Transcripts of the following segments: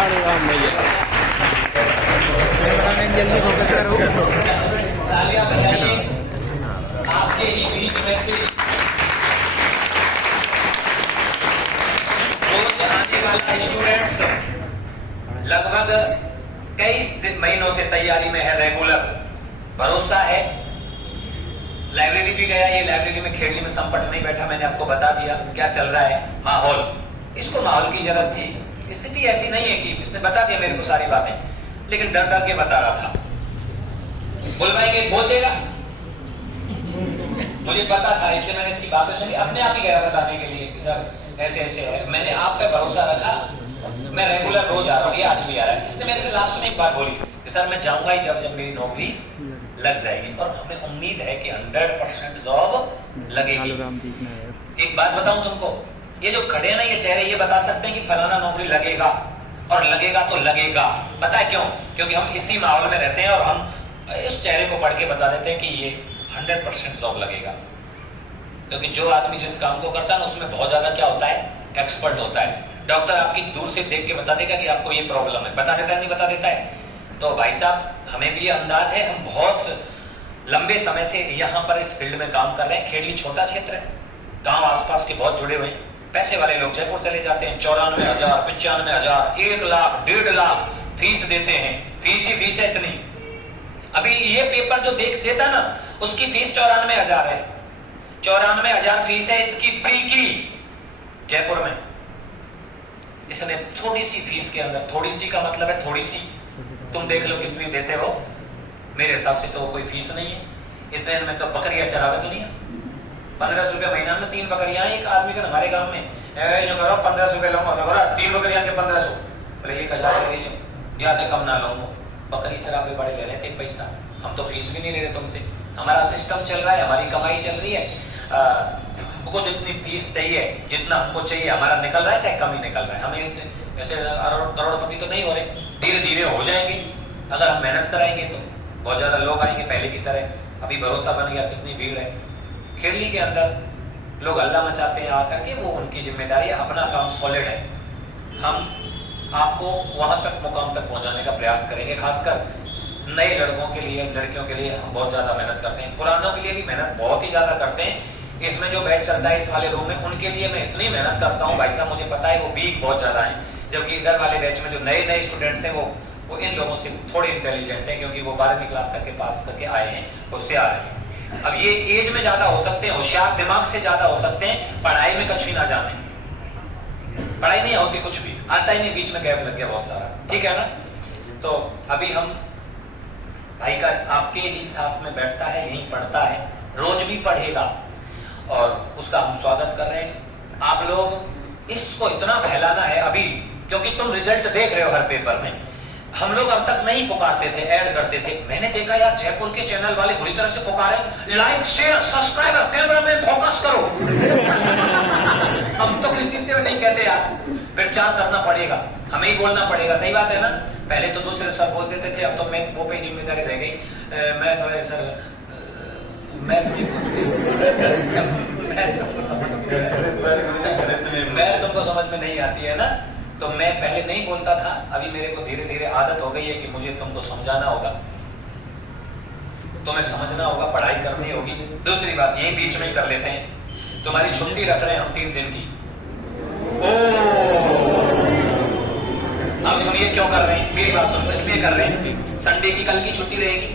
अरे राम भैया कैमरामैन जल्दी फोकस करो। आपके ही बीच में से रोज आने वाला स्टूडेंट्स लगभग कई महीनों से तैयारी में है, रेगुलर भरोसा है। लाइब्रेरी भी गया, ये लाइब्रेरी में खेलने में संपट नहीं बैठा, मैंने आपको बता दिया क्या चल रहा है। माहौल, इसको माहौल की जरूरत थी, स्थिति ऐसी नहीं है कि इसने बता दिया मेरे को सारी बातें, लेकिन डर डर के बता रहा था। बुलवाएंगे बोल देगा, मुझे पता था, इसलिए मैंने इसकी बातें सुनी, अपने आप ही गया बताने के लिए कि सर ऐसे ऐसे है। मैंने आप पे भरोसा रखा, मैं रेगुलर रोज आ रहा हूँ, ये आज भी आ रहा है। इसने मेरे से लास्ट में एक बात बोली कि सर मैं जाऊंगा ही जब मेरी नौकरी लग जाएगी, और हमें उम्मीद है कि 100% जॉब लगेगी। एक बात बताऊं तुमको, ये जो खड़े हैं ना ये चेहरे, ये बता सकते हैं कि फलाना नौकरी लगेगा, और लगेगा तो लगेगा। पता है क्यों? क्योंकि हम इसी माहौल में रहते हैं और हम इस चेहरे को पढ़ के बता देते हैं कि ये 100% जॉब लगेगा। क्योंकि जो आदमी जिस काम को करता है ना उसमें बहुत ज्यादा क्या होता है, एक्सपर्ट होता है। डॉक्टर आपकी दूर से देख के बता देगा कि आपको ये प्रॉब्लम है, बता देता है नहीं बता देता है। तो भाई साहब हमें भी ये अंदाज है, हम बहुत लंबे समय से यहाँ पर इस फील्ड में काम कर रहे हैं। खेड़ी छोटा क्षेत्र है, गांव आसपास के बहुत जुड़े हुए हैं। पैसे वाले लोग जयपुर चले जाते हैं, 94,000 95,000 1 लाख 1.5 लाख फीस देते हैं। फीस ही फीस है इतनी। अभी ये पेपर जो देता ना उसकी फीस 94,000 है। 94,000 फीस है इसकी प्री की जयपुर में। इसने थोड़ी सी फीस के अंदर, थोड़ी सी का मतलब है थोड़ी सी, तुम देख लो कितनी देते हो। मेरे हिसाब से तो कोई फीस नहीं है। इतने में तो बकरियां चरावे दुनिया। 1500 रुपये महीना में 3 बकरियां एक आदमी का हमारे गांव में। 1500 रुपये लूंगा, 3 बकरियां के 1500, बोले 1000 दीजिए, याद है कम ना लूंगा। बकरी चरावे बड़े ले रहे थे पैसा, हम तो फीस भी नहीं ले रहे तुमसे। हमारा सिस्टम चल रहा है, हमारी कमाई चल रही है। हमको जितनी फीस चाहिए, जितना हमको चाहिए हमारा निकल रहा है, चाहे कम ही निकल रहा है। हमें ऐसे करोड़पति तो नहीं हो रहे, धीरे धीरे हो जाएंगे अगर हम मेहनत कराएंगे तो। बहुत ज्यादा लोग आएंगे पहले की तरह। अभी भरोसा बन गया, कितनी भीड़ है खेरली के अंदर। लोग अल्लाह मचाते हैं आकर के, वो उनकी जिम्मेदारी है, अपना काम सॉलिड है। हम आपको वहां तक मुकाम तक पहुंचाने का प्रयास करेंगे। खासकर नए लड़कों के लिए, लड़कियों के लिए हम बहुत ज्यादा मेहनत करते हैं। पुरानों के लिए भी मेहनत बहुत ही ज्यादा करते हैं। इसमें जो बैच चलता है इस वाले रूम में, उनके लिए मैं इतनी मेहनत करता हूँ भाई साहब, मुझे पता है वो वीक बहुत ज्यादा है। जबकि इधर वाले बैच में जो नए नए स्टूडेंट्स हैं वो इन लोगों से थोड़े इंटेलिजेंट हैं, क्योंकि वो 12वीं क्लास करके पास करके आए हैं, होशियार हैं। अब ये एज में ज्यादा हो सकते हैं, होशियार दिमाग से ज्यादा हो सकते हैं, पढ़ाई में कुछ भी ना जाने। पढ़ाई नहीं होती, कुछ भी आता ही नहीं, बीच में गैप लग गया बहुत सारा, ठीक है ना। तो अभी हम भाई का आपके ही साथ में बैठता है, यहीं पढ़ता है, रोज भी पढ़ेगा, और उसका हम स्वागत कर रहे हैं। आप लोग इसको इतना फैलाना है अभी, क्योंकि तुम रिजल्ट देख रहे हो हर पेपर में। हम लोग अब तक नहीं पुकारते थे, ऐड करते थे। मैंने देखा यार जयपुर के चैनल वाले बुरी तरह से पुकारे, लाइक शेयर सब्सक्राइबर कैमरा में फोकस करो। हम तो किसी से नहीं कहते यार, प्रचार करना पड़ेगा, हमें ही बोलना पड़ेगा। सही बात है ना। पहले तो दूसरे सर बोल देते थे, अब तो मैं वो पे जिम्मेदारी रह गई। मैं थोड़े सर मैं तुमको समझ में नहीं आती है ना, तो मैं पहले नहीं बोलता था। अभी मेरे को धीरे धीरे आदत हो गई है कि मुझे तुमको समझाना होगा, तुम्हें समझना होगा, पढ़ाई करनी होगी। दूसरी बात ये बीच में ही कर लेते हैं, तुम्हारी छुट्टी रख रहे हैं हम 3 दिन की। अब सुनिए क्यों कर रहे हैं, मेरी बात सुनो, इसलिए कर रहे हैं। संडे की कल की छुट्टी रहेगी,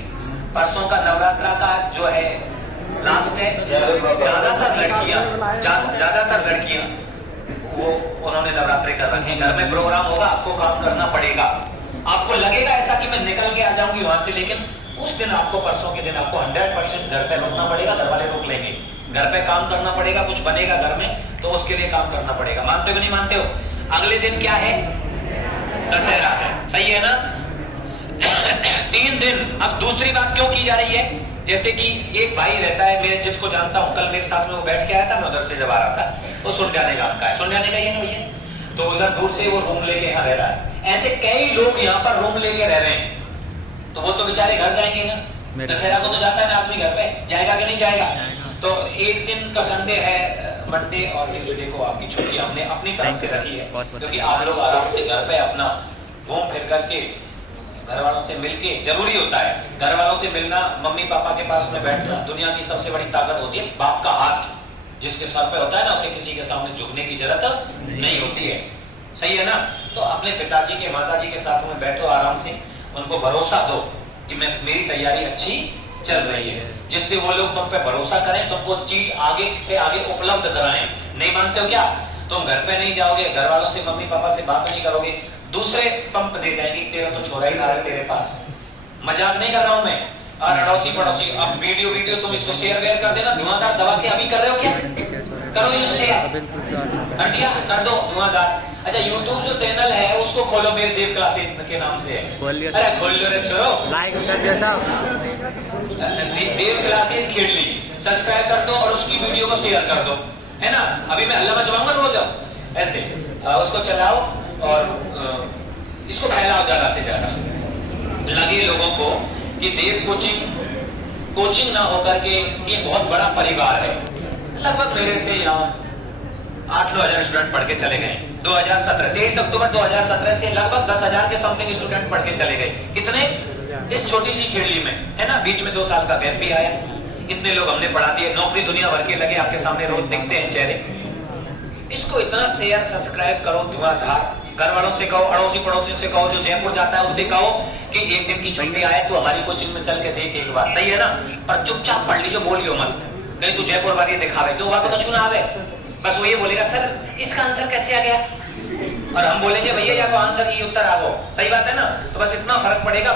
परसों का नवरात्रा का जो है लास्ट है। ज्यादातर लड़कियां वो उन्होंने नवरात्रे कर रखे हैं, घर में प्रोग्राम होगा, आपको काम करना पड़ेगा। आपको लगेगा ऐसा कि मैं निकल के आ जाऊंगी वहां से, लेकिन उस दिन आपको, परसों के दिन आपको 100% घर पे रुकना पड़ेगा। घर वाले रोक लेंगे, घर पे काम करना पड़ेगा, कुछ बनेगा घर में तो उसके लिए काम करना पड़ेगा। मानते हो कि नहीं मानते हो? अगले दिन क्या है? दशहरा है, सही है ना। 3 दिन। अब दूसरी बात क्यों की जा रही है, जैसे कि एक भाई रहता है मेरे, जिसको जानता हूं, कल मेरे साथ में वो बैठ के आया था, मैं उधर से जब आ रहा था, वो सुनजाने गांव का है। सुनजाने का ही है ना भैया, तो उधर दूर से वो रूम लेके यहाँ रह रहा है। ऐसे कई लोग यहाँ पर रूम लेके रह रहे हैं, तो वो तो बेचारे घर जाएंगे ना। दशहरा को तो जाता है ना आदमी, घर पे जाएगा कि नहीं जाएगा। तो एक दिन का संडे है, मंडे और ट्यूसडे को आपकी छुट्टी हमने अपनी तरफ से रखी है, क्योंकि आप लोग आराम से घर पे अपना घूम फिर करके घर वालों से मिलके, जरूरी होता है घर वालों से मिलना, मम्मी पापा के पास में बैठना। दुनिया की सबसे बड़ी ताकत होती है बाप का हाथ, जिसके सर पे होता है ना, उसे किसी के सामने झुकने की जरूरत नहीं होती है। सही है ना? तो अपने पिताजी के माताजी के साथ में बैठो आराम से, उनको भरोसा दो कि मेरी तैयारी अच्छी चल रही है, जिससे वो लोग तुम पे भरोसा करें, तुमको चीज आगे से आगे उपलब्ध कराएं। नहीं मानते हो क्या? तुम घर पे नहीं जाओगे, घर वालों से मम्मी पापा से बात नहीं करोगे, दूसरे पंप दे जाएंगे, तेरा तो छोरा ही आ रहा है तेरे पास। मजाक नहीं कर रहा हूं मैं। और अड़ोसी पड़ोसी, अब वीडियो तुम इसको शेयर वेयर कर देना, धुआंधार दबा के अभी कर रहे हो क्या? करो ये शेयर, कर दिया, कर दो धुआंधार। अच्छा, यूट्यूब जो चैनल है उसको खोलो, मेरे देव क्लासेज के नाम से है। अरे खोल लो रे, चलो लाइक कर दिया साहब, देव क्लासेज खेल ली, सब्सक्राइब कर दो और उसकी वीडियो को शेयर कर दो, है ना? अभी मैं हल्ला मचवाऊंगा रोज, ऐसे उसको चलाओ और इसको फैलाओ ज्यादा से ज्यादा। लगे लोगों को कि देव कोचिंग ना होकर के ये बहुत बड़ा परिवार है। लगभग मेरे से यहाँ 8-9 हजार स्टूडेंट पढ़ के चले गए 2017, 23 अक्टूबर 2017 से लगभग 10,000 के समथिंग स्टूडेंट पढ़ के चले गए। कितने? इस छोटी सी खेड़ी में, है ना? बीच में 2 साल का गैप भी आया। इतने लोग हमने पढ़ा दिए, नौकरी दुनिया भर के लगे, आपके सामने रोज दिखते हैं चेहरे। इसको इतना शेयर सब्सक्राइब करो धुआंधार। घर वालों से कहो, अड़ोसी पड़ोसियों से कहो, जो जयपुर जाता है उससे कहो कि एक दिन की छुट्टी आए तो हमारी कोचिंग में चल के देख एक बार। सही है ना? पर चुपचाप पढ़ लीजिए, बोलियो मत, कहीं तू जयपुर वाली दिखावे, क्यों वहां तो कछु ना आवे। बस वो ये बोलेगा सर इसका आंसर कैसे आ गया, और हम बोलेंगे भैया या तो आंसर ये उत्तर आ गो। सही बात है ना? तो बस इतना फर्क पड़ेगा।